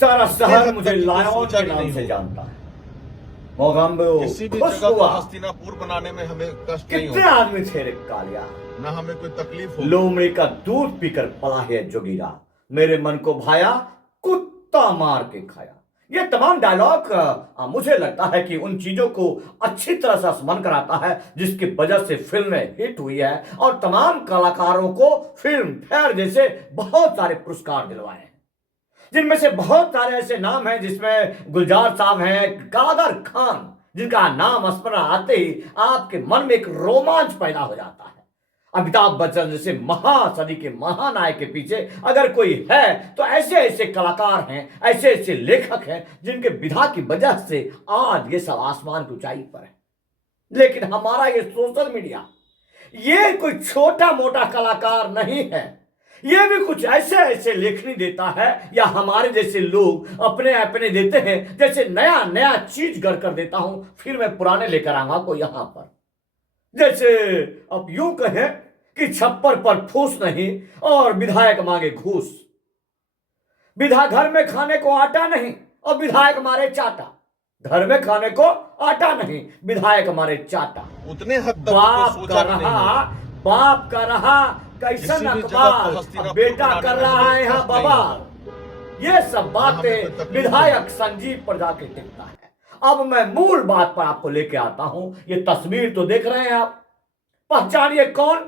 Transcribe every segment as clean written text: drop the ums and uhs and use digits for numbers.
सारा इतने शहर हद मुझे तक तो लायन सोचा के भी नाम नहीं से होगा। जानता है। मोगम्बो किसी भी खुश जगह को हुआ। हस्तिनापुर बनाने में हमें कष्ट नहीं कितने होगा, आदमी थे रे कालिया, न हमें कोई तकलीफ होगी। लोमड़ी का दूध पीकर पला है जोगीरा, मेरे मन को भाया कुत्ता मार के खाया। ये तमाम डायलॉग मुझे लगता है कि उन चीजों को अच्छी तरह से स्मरण कराता है जिसकी वजह से फिल्में हिट हुई है और तमाम कलाकारों को फिल्म फेयर जैसे बहुत सारे पुरस्कार दिलवाए हैं, जिनमें से बहुत सारे ऐसे नाम हैं जिसमें गुलजार साहब हैं, कादर खान, जिनका नाम स्मरण आते ही आपके मन में एक रोमांच पैदा हो जाता है। अमिताभ बच्चन जैसे महासदी के महानायक के पीछे अगर कोई है तो ऐसे ऐसे कलाकार हैं, ऐसे ऐसे लेखक हैं जिनके विधा की वजह से आज ये सब आसमान की ऊंचाई पर है। लेकिन हमारा ये सोशल मीडिया, ये कोई छोटा मोटा कलाकार नहीं है, ये भी कुछ ऐसे ऐसे लेखनी देता है या हमारे जैसे लोग अपने अपने देते हैं, जैसे नया नया चीज गढ़ कर देता हूं फिर मैं पुराने लेकर आऊंगा को यहां पर। जैसे अब यूं कहें कि छप्पर पर फूस नहीं और विधायक मांगे घूस, विधा घर में खाने को आटा नहीं और विधायक मारे चाटा, घर में खाने को आटा नहीं विधायक मारे चाटा। उतने हद तक तो बाप सोचा का भी नहीं रहा, होगा। बाप का रहा कैसन किसी भी जगह को अखबार, हस्तिनापुर अब बेटा बनाने कर में रहा हमें है यहाँ कष्ट नहीं बवाल। ये सब हमें बातें कोई तकलीफ विधायक संजीव पर जाके टिकता है। अब मैं मूल बात पर आपको लेके आता हूं। ये तस्वीर तो देख रहे हैं आप, पहचानिए कौन,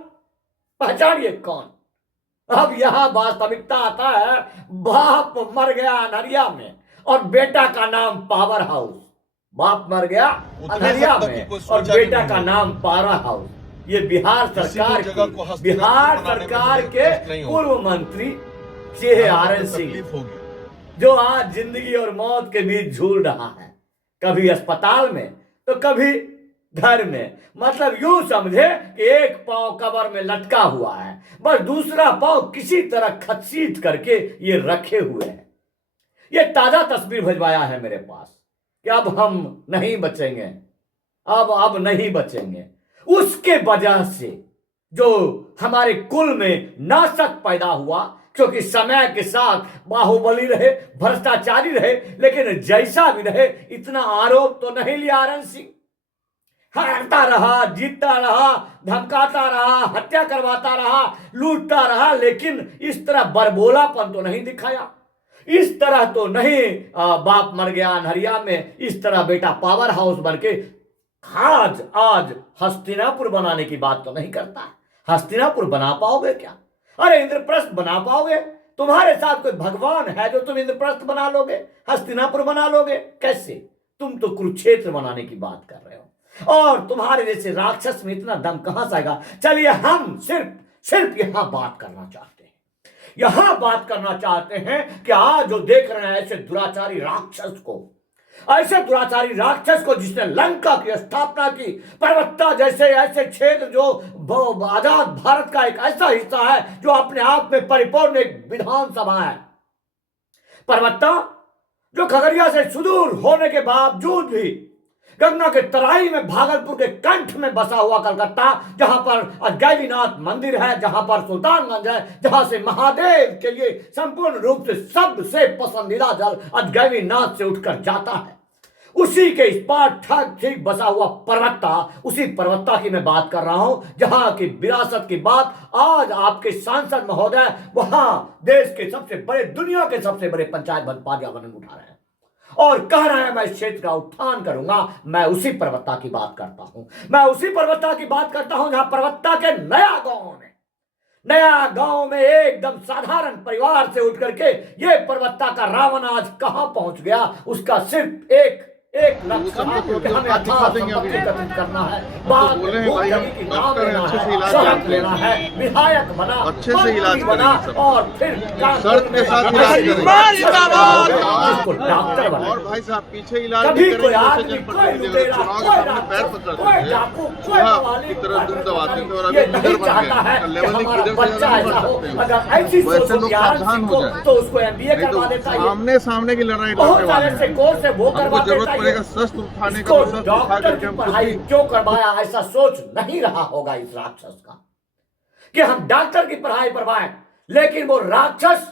पहचानिए कौन। अब यहां वास्तविकता आता है, बाप मर गया अनहरिया में और बेटा का नाम पावर हाउस। बाप मर गया उतने अनहरिया हद तक में कोई और सोचा भी बेटा नहीं का होगा। नाम पावर हाउस। ये बिहार किसी भी सरकार जगह को की, हस्तिनापुर बिहार बनाने में सरकार हमें के कष्ट नहीं होगा। पूर्व मंत्री के न आर हमें एन कोई सिंह, तकलीफ होगी। जो आज जिंदगी और मौत के बीच झूल रहा है, कभी अस्पताल में तो कभी घर में। मतलब यूं समझे कि एक पांव कब्र में लटका हुआ है, बस दूसरा पांव किसी तरह खदसीट करके ये रखे हुए हैं। ये ताजा तस्वीर भिजवाया है मेरे पास कि अब हम नहीं बचेंगे, अब नहीं बचेंगे। उसके वजह से जो हमारे कुल में नाशक पैदा हुआ, क्योंकि समय के साथ बाहुबली रहे, भ्रष्टाचारी रहे, लेकिन जैसा भी रहे इतना आरोप तो नहीं लिया आरएन सिंह। हारता रहा, जीतता रहा, धमकाता रहा, हत्या करवाता रहा, लूटता रहा, लेकिन इस तरह बरबोलापन तो नहीं दिखाया। इस तरह तो नहीं बाप मर गया अनहरिया में, इस तरह बेटा पावर हाउस बन के आज हस्तिनापुर बनाने की बात तो नहीं करता है। हस्तिनापुर बना पाओगे क्या? अरे इंद्रप्रस्थ बना पाओगे? तुम्हारे साथ कोई भगवान है जो तुम इंद्रप्रस्थ बना लोगे, हस्तिनापुर बना लोगे? कैसे? तुम तो कुरुक्षेत्र बनाने की बात कर रहे हो और तुम्हारे जैसे राक्षस में इतना दम कहां से आएगा। चलिए हम सिर्फ यहां बात करना चाहते हैं, यहां बात करना चाहते हैं कि आज जो देख रहे हैं ऐसे दुराचारी राक्षस को, ऐसे दुराचारी राक्षस को जिसने लंका की स्थापना की, पर्वता जैसे ऐसे क्षेत्र जो आजाद भारत का एक ऐसा हिस्सा है जो अपने आप में परिपूर्ण एक विधानसभा है। पर्वता जो खगड़िया से सुदूर होने के बावजूद भी गंगा के तराई में भागलपुर के कंठ में बसा हुआ कलकत्ता, जहां पर अजगैबीनाथ मंदिर है, जहां पर सुल्तानगंज है, जहां से महादेव के लिए संपूर्ण रूप से सबसे पसंदीदा जल अजगैबीनाथ से उठकर जाता है, उसी के इस पार ठीक बसा हुआ पर्वता, उसी पर्वता की मैं बात कर रहा हूं जहां की विरासत की बात आज आपके सांसद महोदय वहां देश के सबसे बड़े, दुनिया के सबसे बड़े पंचायत पर्यावरण उठा रहे हैं और कह रहे हैं मैं इस क्षेत्र का उत्थान करूंगा। मैं उसी पर्वता की बात करता हूं, मैं उसी पर्वता की बात करता हूं जहां पर्वता के नया गांव में एकदम साधारण परिवार से उठ करके ये पर्वता का रावण आज कहां पहुंच गया, उसका सिर्फ एक लक्ष्य हमें अथाह संपत्ति एकत्रित करना है, बात की नाम लेना है, विधायक बना, अच्छे से इलाज बना और फिर शर्त के साथ इलाज जिसको डॉक्टर बना। और भाई साहब पीछे इलाज कभी नहीं कोई करेंगे, आदमी, कोई लुटेरा, कोई राक्षस, कोई डाकू, कोई मवाली, की तरह दुम दबाते थे और ये अभी नहीं बन चाहता गए है कि लेवल हमारा किधर बच्चा से ऐसा हो। सकते हैं। अगर ऐसी सोच वैसे हो लोग कि आरएन सावधान सिंह हो को, जाए। तो उसको एमबीए नहीं करवा तो देता है। आमने सामने की लड़ाई बहुत लड़ने सारे वाले से हैं। कोर्स है वो हमको करवा जरूरत देता है। पड़ेगा शस्त्र उठाने इसको का, तो शस्त्र उठा डॉक्टर करके की हम खुद पढ़ाई ही क्यों करवाया, ऐसा सोच नहीं रहा होगा इस राक्षस का कि हम डॉक्टर की पढ़ाई करवाएं, लेकिन वो राक्षस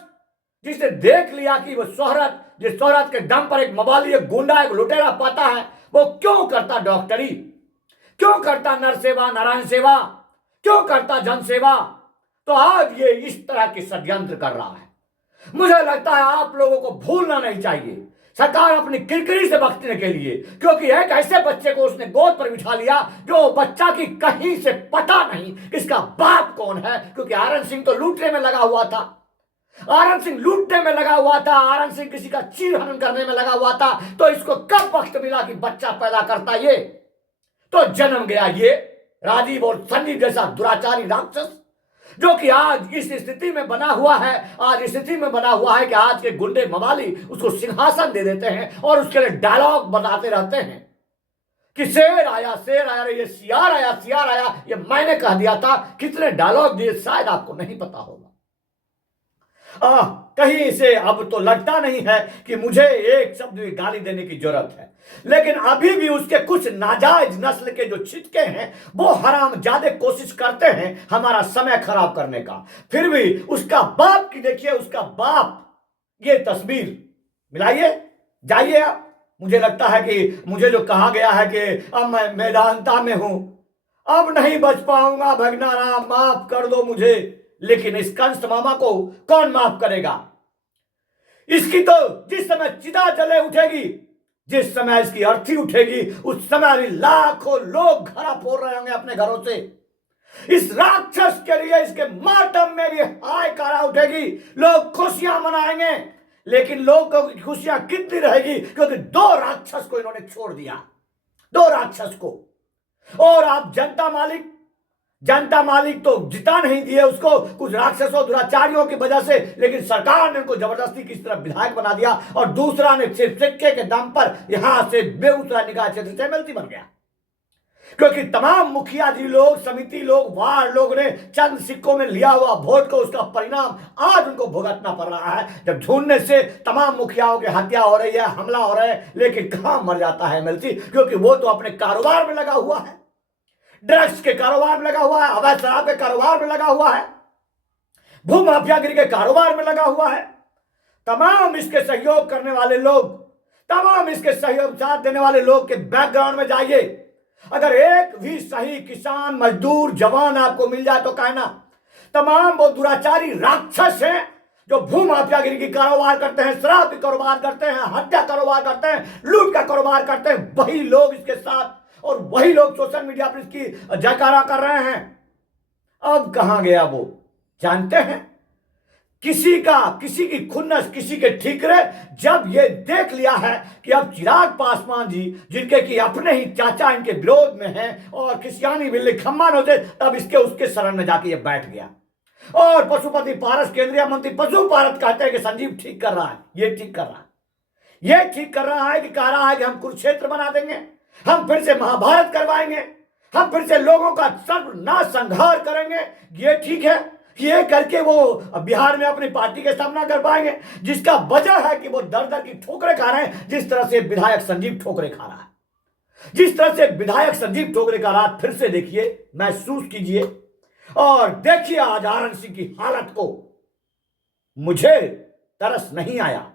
जिसे देख लिया कि वो शोहरत, जिस शोहरत के दम पर एक मवाली, एक गुंडा, एक लुटेरा पाता है, वो क्यों करता डॉक्टरी, क्यों करता नर सेवा, नारायण सेवा, क्यों करता जन सेवा? तो आज ये इस तरह के षड्यंत्र कर रहा है। मुझे लगता है आप लोगों को भूलना नहीं चाहिए, सरकार अपनी किरकिरी से बख्शने के लिए, क्योंकि एक ऐसे बच्चे को उसने गोद पर बिठा लिया जो बच्चा की कहीं से पता नहीं इसका बाप कौन है, क्योंकि आरन सिंह तो लूटने में लगा हुआ था, आरन सिंह लूटने में लगा हुआ था, आरन सिंह किसी का चीरहरण करने में लगा हुआ था। तो इसको कब वक्त मिला कि बच्चा पैदा करता? ये तो जन्म गया ये राजीव और संजीव जैसा दुराचारी राक्षस, जो कि आज इस स्थिति में बना हुआ है। आज इस स्थिति में बना हुआ है कि आज के गुंडे मवाली उसको सिंहासन दे देते हैं और उसके लिए डायलॉग बताते रहते हैं कि शेर आया, शेर आया, ये सियार आया, सियार आया, ये मैंने कह दिया था। कितने डायलॉग दिए शायद आपको नहीं पता होगा। कहीं से अब तो लगता नहीं है कि मुझे एक शब्द भी गाली देने की जरूरत है, लेकिन अभी भी उसके कुछ नाजायज नस्ल के जो छिटके हैं वो हरामजादे कोशिश करते हैं हमारा समय खराब करने का। फिर भी उसका बाप की देखिए, उसका बाप, ये तस्वीर मिलाइए, जाइए आप। मुझे लगता है कि मुझे जो कहा गया है कि अब मैं मैदानता में हूं, अब नहीं बच पाऊंगा भगना राम, माफ कर दो मुझे। लेकिन इस कंस मामा को कौन माफ करेगा? इसकी तो जिस समय चिता जले उठेगी, जिस समय इसकी अर्थी उठेगी, उस समय लाखों लोग घड़ा फोड़ रहे होंगे अपने घरों से। इस राक्षस के लिए इसके मातम में भी हाय कारा उठेगी, लोग खुशियां मनाएंगे। लेकिन लोगों की खुशियां कितनी रहेगी, क्योंकि 2 राक्षस को इन्होंने छोड़ दिया, 2 राक्षस को। और आप जनता मालिक तो जिता नहीं दिए उसको, कुछ राक्षसों दुराचारियों की वजह से, लेकिन सरकार ने उनको जबरदस्ती किसी तरह विधायक बना दिया। और दूसरा ने सिर्फ सिक्के के दम पर यहां से बेगूसराय निकाय क्षेत्र से एमएलसी बन गया, क्योंकि तमाम मुखिया जी लोग, समिति लोग, वार्ड लोग ने चंद सिक्कों में लिया हुआ वोट को, उसका परिणाम आज उनको भुगतना पड़ रहा है। जब झूठने से तमाम मुखियाओं की हत्या हो रही है, हमला हो रहा है, लेकिन कहां मर जाता है एमएलसी, क्योंकि वो तो अपने कारोबार में लगा हुआ है, ड्रग्स के कारोबार में लगा हुआ है, अवैध शराब के कारोबार में लगा हुआ है, भूमाफियागिरी के कारोबार में लगा हुआ है। तमाम इसके सहयोग करने वाले लोग, तमाम इसके सहयोग साथ देने वाले लोग के बैकग्राउंड में जाइए, अगर एक भी सही किसान, मजदूर, जवान आपको मिल जाए तो कहना तमाम वो दुराचारी राक्षस हैं जो भूमाफियागिरी की कारोबार करते हैं, शराब की कारोबार करते हैं, हत्या कारोबार करते हैं, लूट का कारोबार करते हैं, वही लोग इसके साथ, और वही लोग सोशल मीडिया पर इसकी जयकारा कर रहे हैं। अब कहां गया वो? जानते हैं, किसी की खुन्नस, किसी के ठीकरे जब ये देख लिया है कि अब चिराग पासवान जी, जिनके कि अपने ही चाचा इनके विरोध में हैं और किसियानी बिल्ली खम्मान होते, तब इसके उसके शरण में जाके ये बैठ गया। और पशुपति पारस, केंद्रीय मंत्री पशु पारस कहते हैं कि संजीव ठीक कर रहा है, ये ठीक कर रहा है, ये ठीक कर रहा है कि कह रहा है कि हम कुरुक्षेत्र बना देंगे, हम फिर से महाभारत करवाएंगे, हम फिर से लोगों का सर्वनाश संहार करेंगे। ये ठीक है, ये करके वो बिहार में अपनी पार्टी के सामना कर पाएंगे, जिसका वजह है कि वो दर दर की ठोकरें खा रहे हैं। जिस तरह से विधायक संजीव ठोकरें खा रहा है, जिस तरह से विधायक संजीव ठोकरें का रात फिर से देखिए, महसूस कीजिए और देखिए आज आरन सिंह की हालत को। मुझे तरस नहीं आया,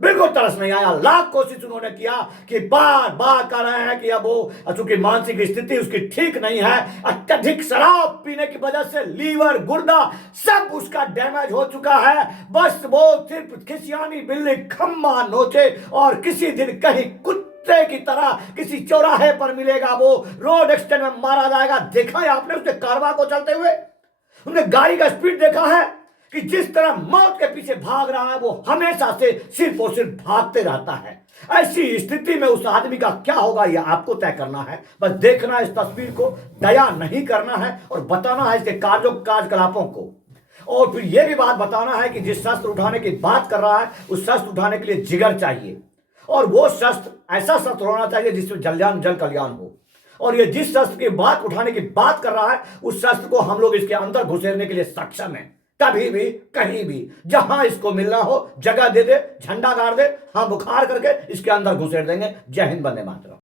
बिल्कुल तरस नहीं आया। लाख कोशिश उन्होंने किया कि बार बार कह रहे हैं कि अब वो, चूंकि मानसिक स्थिति उसकी ठीक नहीं है, अत्यधिक शराब पीने की वजह से लीवर, गुर्दा सब उसका डैमेज हो चुका है। बस वो सिर्फ खिसियानी बिल्ली खम्मा नोचे और किसी दिन कहीं कुत्ते की तरह किसी चौराहे पर मिलेगा, वो रोड एक्सीडेंट में मारा जाएगा। देखा है आपने उसके कारवा को चलते हुए? उन्हें गाड़ी का स्पीड देखा है कि जिस तरह मौत के पीछे भाग रहा है, वो हमेशा से सिर्फ और सिर्फ भागते रहता है। ऐसी स्थिति में उस आदमी का क्या होगा, यह आपको तय करना है। बस देखना है इस तस्वीर को, दया नहीं करना है और बताना है इसके कार्यकलापों को। और फिर यह भी बात बताना है कि जिस शस्त्र उठाने की बात कर रहा है, उस शस्त्र उठाने के लिए जिगर चाहिए, और वो शस्त्र ऐसा शस्त्र होना चाहिए जिसमें जल कल्याण हो। और ये जिस शस्त्र की बात उठाने की बात कर रहा है, उस शस्त्र को हम लोग इसके अंदर घुसेरने के लिए सक्षम है। कभी भी, कहीं भी, जहां इसको मिलना हो जगह दे दे, झंडा गाड़ दे, हम बुखार करके इसके अंदर घुसेर देंगे। जय हिंद, वंदे मातरम।